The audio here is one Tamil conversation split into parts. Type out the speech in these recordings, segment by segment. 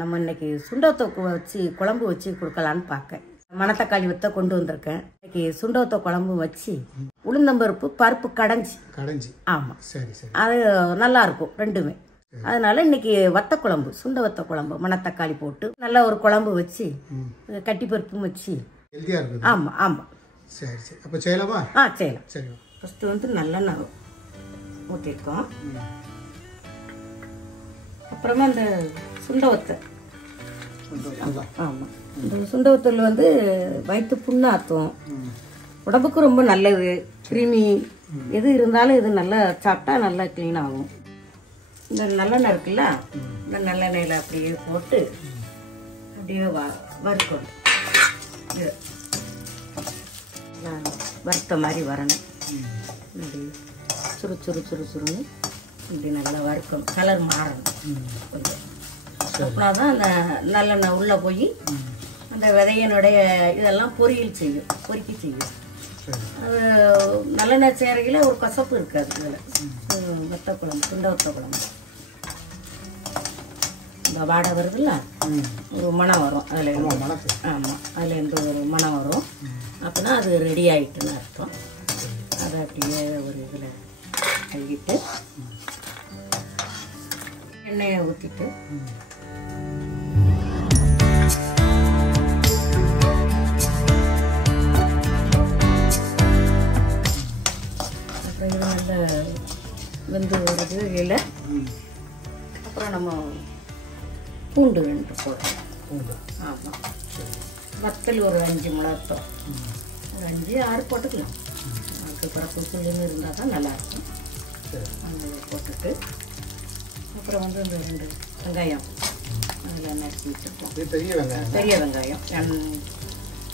நம்ம இன்னைக்கு சுண்டவத்தை வச்சு குழம்பு வச்சு கொடுக்கலான்னு பார்க்கேன். மணத்தக்காளி வத்த கொண்டு வந்திருக்கேன். இன்னைக்கு சுண்டவத்தை குழம்பு வச்சு உளுந்தம்பருப்பு பருப்பு கடைஞ்சி ஆமாம் சரி சரி அது நல்லா இருக்கும் ரெண்டுமே. அதனால இன்னைக்கு வத்த குழம்பு சுண்ட வத்த குழம்பு மணத்தக்காளி போட்டு நல்லா ஒரு குழம்பு வச்சு கட்டி பருப்பும் வச்சு ஆமாம் ஆமாம் சரி சரி அப்போ செய்யலாமா? செய்யலாம். சரி ஃபஸ்ட்டு வந்து நல்லெண்ணெய் ஊற்றிருக்கோம். அப்புறமா இந்த சுண்டவத்தை ஆமாம் இந்த சுண்டவத்தில் வந்து வயிற்று புண்ணாற்றும், உடம்புக்கு ரொம்ப நல்லது. கிருமி எது இருந்தாலும் இது நல்லா சாப்பிட்டா நல்லா க்ளீன் ஆகும். இந்த நல்லெண்ணெய் இருக்குல்ல, இந்த நல்லெண்ணெயில் அப்படியே போட்டு அப்படியே வறுக்கணும். இது வறுத்த மாதிரி வரணும். இப்படி சுறுன்னு இப்படி நல்லா வறுக்கணும். கலர் மாறணும் கொஞ்சம். அப்படின்னா தான் அந்த நல்லெண்ணெய் உள்ளே போய் அந்த விதையனுடைய இதெல்லாம் பொறிக்கி செய்யும். அது நல்லெண்ணெய் சேரையில் ஒரு கசப்பு இருக்காது. இதில் வத்த குழம்பு சுண்ட வத்த குழம்பு இந்த வாடை வருதுல்ல, ஒரு மணம் வரும். அதில் ஆமாம் அதில் எந்த ஒரு மணம் வரும். அப்படின்னா அது ரெடி ஆகிட்டுன்னு அர்த்தம். அதை அப்படியே ஒரு இதில் கழுவிட்டு எண்ணெயை ஊற்றிட்டு அப்புறம் இது நல்ல வெந்து வருது இலை. அப்புறம் நம்ம பூண்டு ரெண்டு போடுறோம். ஆமாம் வத்தல் ஒரு 5 மிளகாய், ஒரு 5-6 போட்டுக்கலாம். அதுக்கப்புறம் புளிச்சுன்னு இருந்தால் தான் நல்லாயிருக்கும். அந்த போட்டுட்டு அப்புறம் வந்து இந்த 2 வெங்காயம் அதில் நறுக்கி வச்சுருக்கோம். பெரிய வெங்காயம்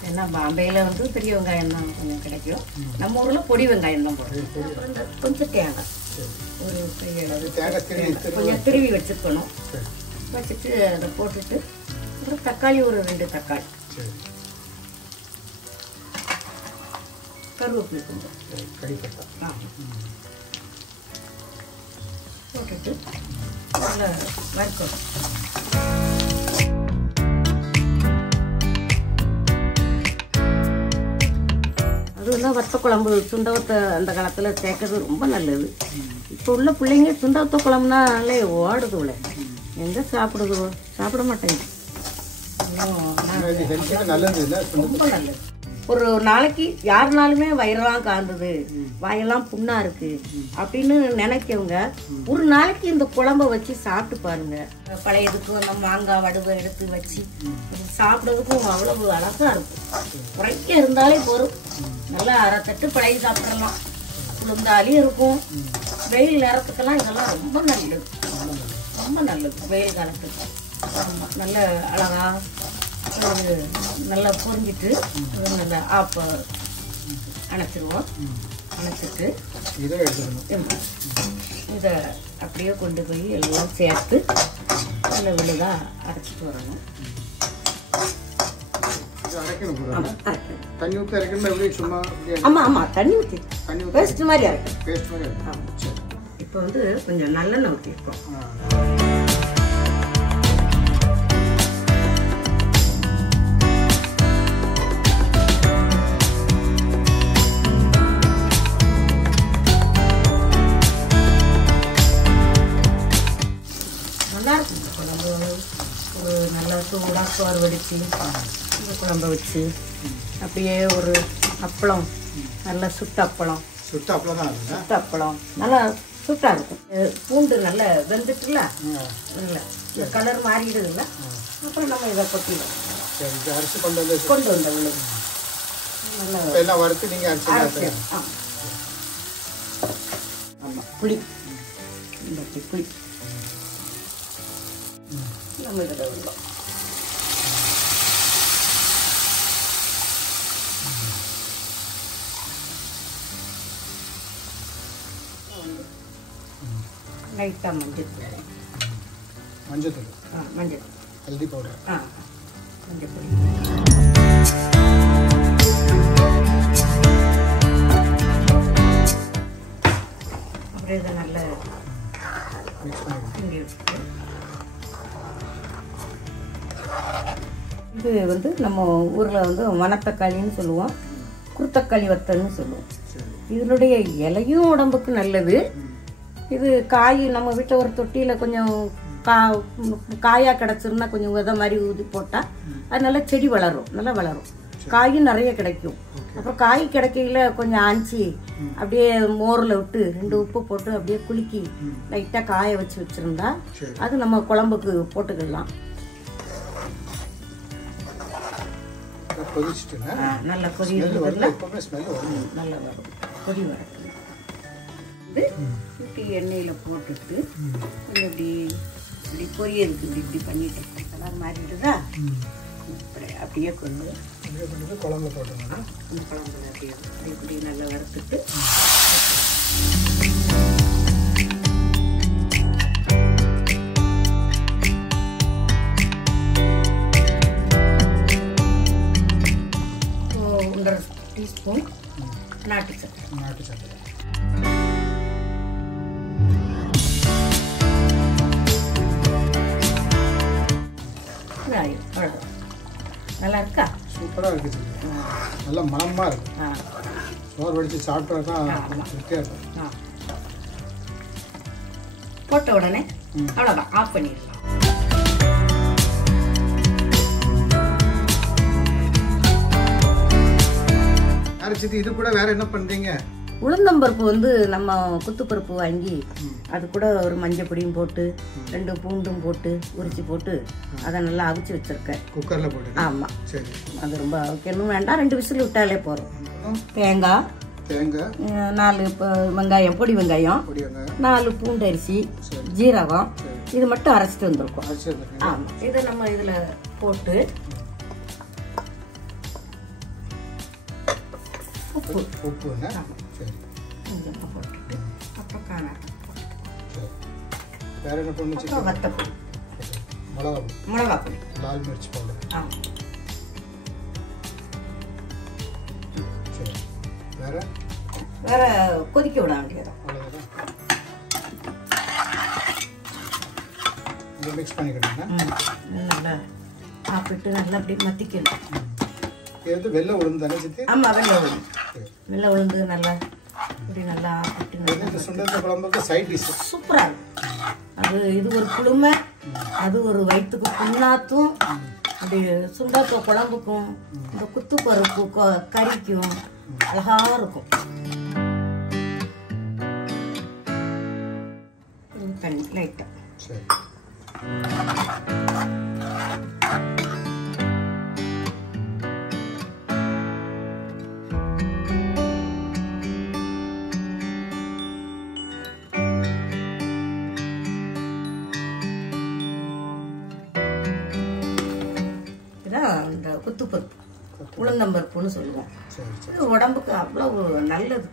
ஏன்னா பாம்பேயில் வந்து பெரிய வெங்காயம் தான் கொஞ்சம் கிடைக்கும். நம்ம ஊரில் பொடி வெங்காயம் தான் போடுறோம். அப்புறம் இந்த கொஞ்சம் தேங்காய் ஒரு பெரிய அளவு கொஞ்சம் திருவி வச்சுக்கணும். வச்சுட்டு அதை போட்டுட்டு அப்புறம் தக்காளி ஒரு 2 தக்காளி, கருவேப்பிலை கொஞ்சம் போட்டுட்டு நல்லா வறுக்கணும். அதுலாம் வத்த குழம்பு சுண்டவத்தை அந்த காலத்தில் சேர்க்கறது ரொம்ப நல்லது. இப்போ உள்ள பிள்ளைங்க சுண்டவத்த குழம்புனாலே ஓடுதுல, எங்கே சாப்பிடுதோ சாப்பிட மாட்டேங்குது. ரொம்ப நல்லது. ஒரு நாளைக்கு யாருனாலுமே வயிறெல்லாம் காந்துது, வாயெல்லாம் புண்ணா இருக்கு அப்படின்னு நினைக்கவங்க ஒரு நாளைக்கு இந்த குழம்ப வச்சு சாப்பிட்டு பாருங்க. பழையதுக்கும் அந்த மாங்காய் வடுவை எடுத்து வச்சு சாப்பிட்றதுக்கும் அவ்வளவு அழகா இருக்கும். குறைக்க இருந்தாலே போதும், நல்லா அரைத்தட்டு பழைய சாப்பிடலாம். உளுந்தாலும் இருக்கும். வெயில் நேரத்துக்கெல்லாம் இதெல்லாம் ரொம்ப நல்லது, ரொம்ப நல்லது வெயில் காலத்துக்கு. ஆமாம் நல்ல அழகா நல்லா பொரிஞ்சிட்டு நல்லா ஆப்ப அணைச்சிருவோம். அணைச்சிட்டு இதை அப்படியே கொண்டு போய் எல்லாம் சேர்த்து நல்ல விழுதா அரைச்சிட்டு வரணும். ஆமாம் ஆமாம் தண்ணி ஊற்றி பேஸ்ட் மாதிரி அரைக்கணும். இப்போ வந்து கொஞ்சம் நல்லெண்ணெய் ஊற்றிருக்கோம். ஒரு நல்லா சூடாக சோறு வடித்து இந்த குழம்பு வச்சு அப்படியே ஒரு அப்பளம், நல்லா சுட்ட அப்பளம் நல்லா சுட்டாக இருக்கும். பூண்டு நல்லா வெந்துட்டுல இல்லை இந்த கலர் மாறிடுதுல்ல. அப்புறம் நம்ம இதை கொட்டிடுவோம். கொண்டு வந்த விழுது நல்லா ஆமாம் புளி, இந்த புளி நம்ம இதில் விடுவோம். லைட்டாக மஞ்சள் ஹல்தி பவுடர் மஞ்சள் பொடி அப்படியே இதை நல்லா கிண்டி வச்சுட்டு இது வந்து நம்ம ஊரில் வந்து மணத்தக்காளின்னு சொல்லுவோம், குருத்தக்காளி வத்தல்னு சொல்லுவோம். இதனுடைய இலையும் உடம்புக்கு நல்லது. இது காய் நம்ம வீட்டில் ஒரு தொட்டியில் கொஞ்சம் காயாக கிடச்சிருந்தா கொஞ்சம் விதை மாதிரி ஊதி போட்டால் அது நல்லா செடி வளரும், நல்லா வளரும். காயும் நிறைய கிடைக்கும். அப்புறம் காய் கிடைக்கையில கொஞ்சம் ஆஞ்சி அப்படியே மோரில் விட்டு 2 உப்பு போட்டு அப்படியே குலுக்கி லைட்டாக காய வச்சிருந்தா அது நம்ம குழம்புக்கு போட்டுக்கலாம். நல்லா கொதி நல்லா வரும், கொதி வரும். இது இப்படி எண்ணெயில் போட்டுட்டு கொஞ்சம் இப்படி பொரியலுக்கு இப்படி பண்ணிட்டு இருக்கேன். கலர் மாறிடுதா, அப்படியே கொண்டு குழம்புல போட்டோம்னா இந்த குழம்புல அப்படியே இப்படி நல்லா வறுத்துட்டு ஒன்றரை டீஸ்பூன் நாட்டு சக்கரை. அவ்வளோதான். நல்லா இருக்கா? சூப்பராக இருக்குது. நல்லா மனமாக இருக்கு. சோறு வடித்து சாப்பிட்டா தான் திருப்தியாக இருக்கும். போட்ட உடனே அவ்வளோதான், ஆஃப் பண்ணிடலாம். அரைச்சிட்டு இது கூட வேற என்ன பண்ணுறீங்க? உளுந்தம்பருப்பு வந்து நம்ம குத்துப்பருப்பு வாங்கி அது கூட ஒரு மஞ்சள் பொடியும் போட்டு 2 பூண்டும் போட்டு உரிச்சு போட்டு அதை நல்லா அவிச்சு வச்சிருக்கேன். குக்கரில் போட்டு. ஆமாம், சரி. அது ரொம்ப அவிக்கணும் வேண்டாம், 2 விசில் விட்டாலே போதும். தேங்காய் 4 வெங்காயம், பொடி வெங்காயம் 4 பூண்டு அரிசி, ஜீரகம், இது மட்டும் அரைச்சிட்டு வந்திருக்கோம். ஆமாம், இதை நம்ம இதில் போட்டு உப்பு கொஞ்சமாக போட்டுட்டு அப்புறம் காணாட்டம் வேற என்ன பண்ணு? அப்புறம் வத்தப்பொடி, மிளகா பொடி, லால் மிர்ச் பவுடர். சரி. வேற கொதிக்க விட வேண்டியதான். இதை மிக்ஸ் பண்ணிக்கணும். நல்லா சாப்பிட்டு நல்லா அப்படியே மத்திக்கணும். இது வெள்ளை உளுந்து தானே சித்தி? ஆமாம், வெள்ளை உளுந்து நல்லா இப்படி நல்லா ஆப்பிட்டு சுண்டல் குழம்புக்கு சைட் டிஷ் சூப்பராக இருக்கும். அது இது ஒரு குளுமை, அது ஒரு வயிற்றுக்கு புண்ணாத்தும், அப்படி சுண்டத்த குழம்புக்கும் இந்த குத்து பருப்பு கறிக்கும் அழகா இருக்கும். தண்ணி லைட்டாக. சரி. இந்த குத்துப்பருப்பு உளுந்தம்பருப்புன்னு சொல்லுவோம். உடம்புக்கு அவ்வளவு நல்லது.